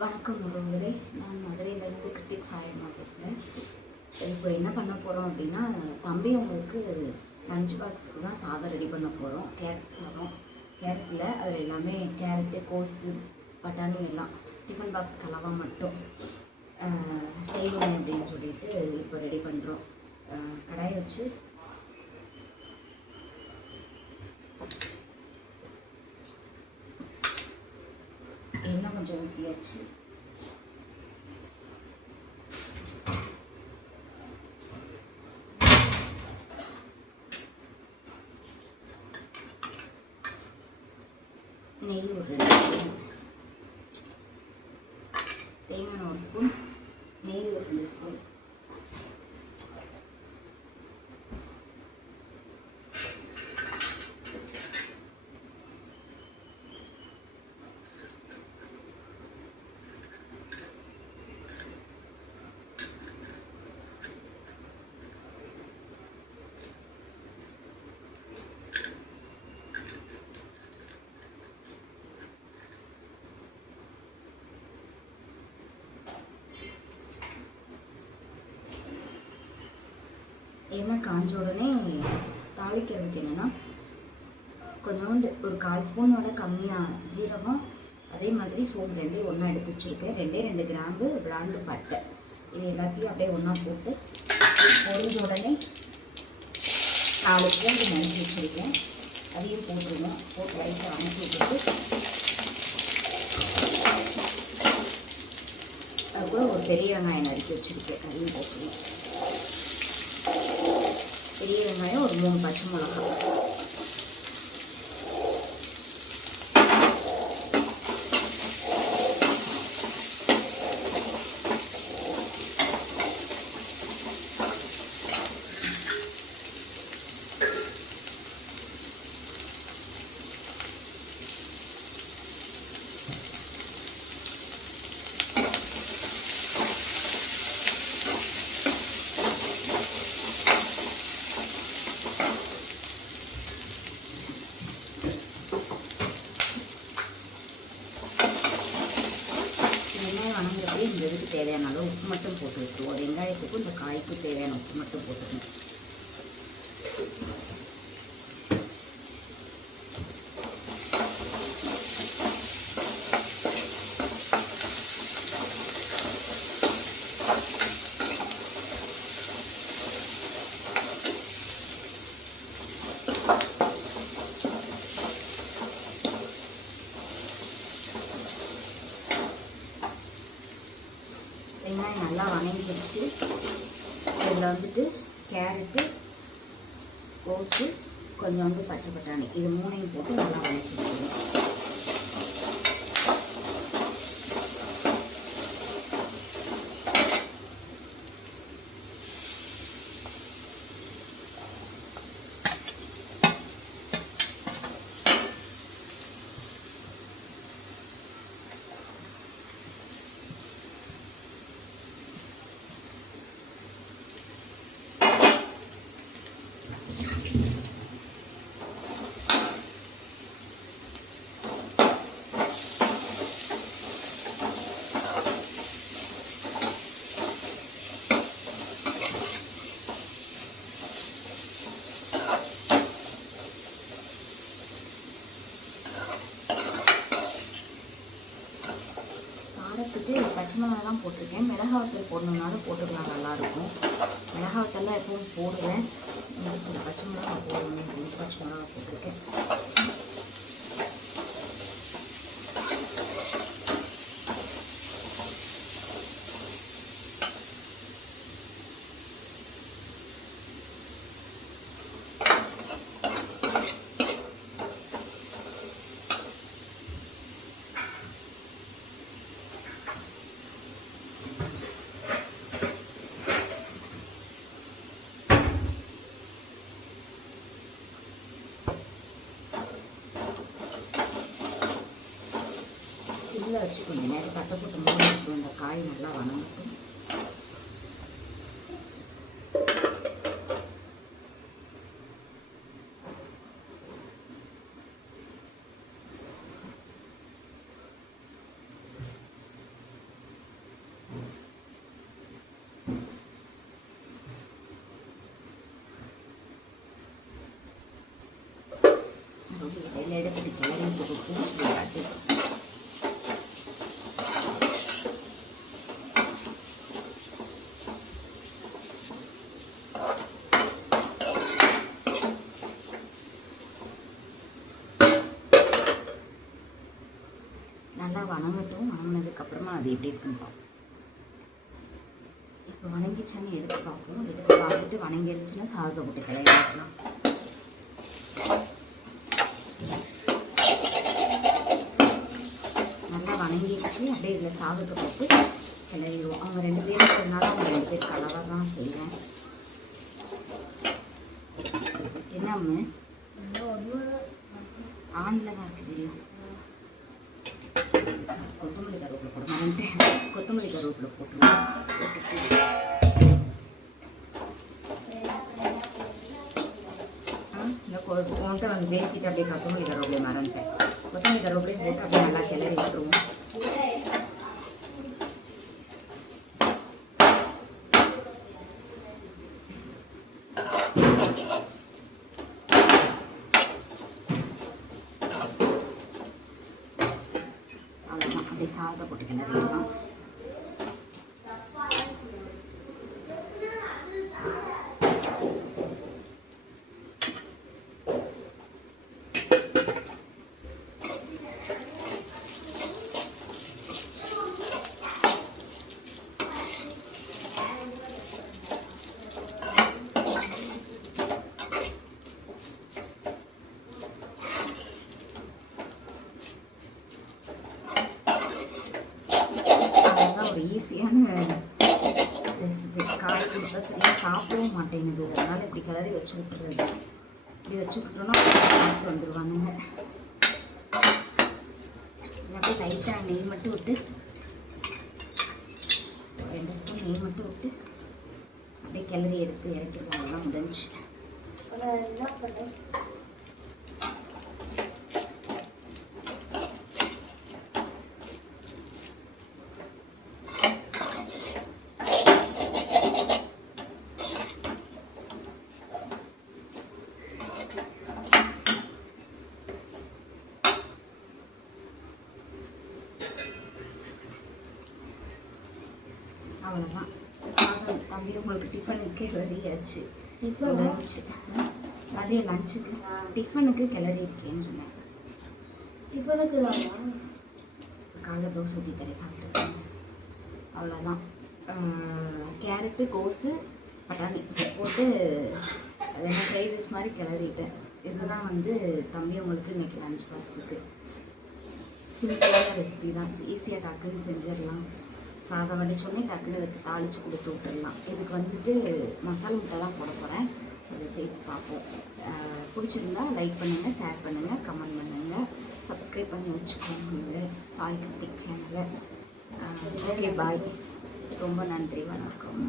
வணக்கம் உறவுகளே, நான் மதுரையிலேருந்து கிருத்திக் சாயம்மா பேசுகிறேன். இப்போ என்ன பண்ண போகிறோம் அப்படின்னா, தம்பி உங்களுக்கு லஞ்ச் பாக்ஸுக்கு தான் சாதம் ரெடி பண்ண போகிறோம். கேரட் சாதம். கேரட்டில் அதில் எல்லாமே கேரட்டு, கோஸு, பட்டாணி எல்லாம் டிஃபன் பாக்ஸ் கலவா மட்டும் செய்யணும் அப்படின்னு சொல்லிட்டு இப்போ ரெடி பண்ணுறோம். கடாயை வச்சு எண்ணெய் கொஞ்சம் ஊற்றியாச்சு. நெய் ஒரு 2 ஸ்பூன், தேங்காய் 1 ஸ்பூன், நெய் ஒரு 2 ஸ்பூன், எண்ணெய் காஞ்ச உடனே தாளிக்கிறதுக்கு என்னென்னா கொஞ்சோண்டு ஒரு 1/4 ஸ்பூனோட கம்மியாக ஜீரகம், அதே மாதிரி சோம்பு 2 ஒன்றா எடுத்து வச்சுருக்கேன். 2 கிராம்பு, விளாண்டு பட்டை, இது எல்லாத்தையும் அப்படியே ஒன்றா போட்டு பொரிஞ்ச உடனே 4 பூண்டு நனைச்சி வச்சுருக்கேன், அதையும் போட்டுருவோம். போட்டு லைட்டாக அணைச்சி விட்டுட்டு அதுக்கூட ஒரு பெரிய வெங்காயம் நறுக்கி வச்சுருக்கேன், அதையும் போட்டுருவோம். பெரிய வெங்காயம் ஒரு 3 பச்சை மிளகாய், வணங்குறப்பே இந்த இதுக்கு தேவையான அளவு உப்பு மட்டும் போட்டு வச்சுருவோம். வெங்காயத்துக்கும் இந்த காய்க்கும் தேவையான உப்பு மட்டும் போட்டுக்கணும். வெங்காயம் நல்லா வணங்கிடுச்சு. இதில் வந்துட்டு கேரட்டு, கோஸு, கொஞ்சோண்டு பச்சை பட்டாணி, இது 3ஐயும் போட்டு நல்லா வணக்கி வச்சுக்கணும். காரத்துக்கு பச்சை மிளகாலாம் போட்டிருக்கேன். மிளகாவத்தல் போடணுன்னாலும் போட்டுக்கலாம், நல்லாயிருக்கும். மிளகாவத்தெல்லாம் எப்பவும் போடுவேன். இந்த பச்சை மிளகா போடணும் அப்படின்னு பச்சை மிளகா போட்டிருக்கேன். இதில் வச்சு கொஞ்சம் நேரம் தட்டை போட்டு மூடி இந்த காய் நல்லா வணங்கட்டும். எடுத்து கிளறிட்டு பூச்சி விளையாட்டு. நல்லா வணங்கட்டும். வணங்கினதுக்கப்புறமா அது எப்படி இருக்குன்னு பார்ப்போம். இப்போ வணங்கிச்சுன்னு எடுத்து பார்ப்போம். எடுத்து பார்த்துட்டு வணங்கிடுச்சுன்னா சாதத்தை போட்டு கிளறி வைக்கலாம். நல்லா வணங்கிடுச்சு. அப்படியே இதில் சாதத்தை போட்டு கிளறிடுவோம். அவங்க 2 பேரும் இருக்கிறதுனால அவங்க 2 பேர் கலவாக தான் செய்வேன். என்ன ஒன்று ஆணில் தான் இருக்குது தெரியும். கொத்தமல்லி கருவேப்பிலை போட மாட்டேன். கொத்தமல்லி கருவேப்பிலை போட்டுருவோம். இந்த உன்ட்ட வந்து வேசிட்டு அப்படியே கொத்தமல்லி கருவேப்பிலை மறந்துட்டேன். கொத்தமல்லி கருவேப்பிலையும் போட்டு அப்படியே நல்லா கிளறி விட்டுருவோம். அவ்வளோதான். அப்படியே சாதத்தை போட்டு கிளறிடலாம். ஒரு ஈஸியான ரெசிபி. காய் கொடுத்தா சரியாக சாப்பிடவும் மாட்டேங்குது. அதனால் இப்படி கிளறி வச்சு விட்டுறது. இப்படி வச்சு விட்டுறோன்னா சாப்பிட்டு வந்துடுவானுங்க. அப்படியே லைட்டாக நெய் மட்டும் விட்டு 2 ஸ்பூன் நெய் மட்டும் விட்டு அப்படியே கிளறி எடுத்து இறக்கிடுவோம். அதெல்லாம் முடிஞ்சு. என்ன பண்ண அவ்வளோதான். சாதம் தம்பி உங்களுக்கு டிஃபனுக்கு கிளறி ஆச்சு. லஞ்சு அதே லஞ்சுக்கு டிஃபனுக்கு கிளறி இருக்கேன்னு சொன்னேன். டிஃபனுக்கு காலைல தோசை ஊற்றி தரேன் சாப்பிட்டுருக்கேன். அவ்வளோதான். கேரட்டு கோஸு பட்டாணி போட்டு அது என்ன ஃப்ரைட் ரைஸ் மாதிரி கிளறிட்டேன். இதுதான் வந்து தம்பி உங்களுக்கு இன்றைக்கி லஞ்ச் பாக்ஸுக்கு. சிம்பிளான ரெசிபி தான். ஈஸியாக டக்குன்னு செஞ்சிடலாம். சாதம் வடிச்சோடனே டக்குன்னு அதுக்கு தாளித்து கொடுத்து விட்டுடலாம். இதுக்கு வந்துட்டு மசாலா முட்டை தான் போட போகிறேன். அதை சேர்த்து பார்ப்போம். பிடிச்சிருந்தா லைக் பண்ணுங்கள், ஷேர் பண்ணுங்கள், கமெண்ட் பண்ணுங்கள், சப்ஸ்கிரைப் பண்ணி வச்சுக்கோங்க சாய் கார்த்திக் சேனலை. Okay bye. ரொம்ப நன்றி. வணக்கம்.